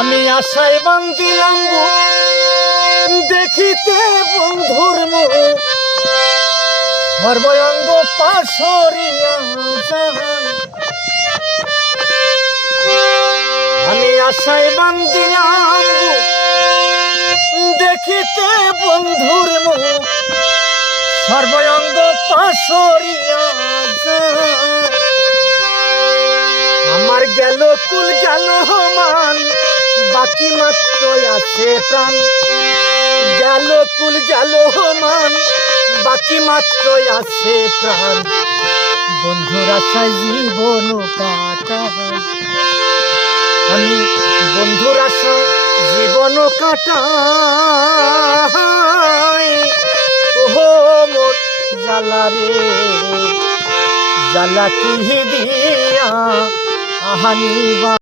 আমি আশায় বান্ধিলাম দেখিতে বন্ধুর মুখ সর্বঙ্গ পাশরিয়া যায়। আমি আশায় বান্ধিলাম দেখিতে বন্ধুর মুখ সর্বঙ্গ পাশরিয়া যায়। আমার গেল কুল গেল মান বাকি মাত্র আছে প্রাণ। গেল কুল গেল মান বাকি মাত্র আছে প্রাণ। বন্ধুর আশায় জীবন কাটাই, আমি বন্ধুর আশায় জীবন কাটাই। ওহো মোর জ্বালা রে জ্বালা কি দিয়া আহানিবা।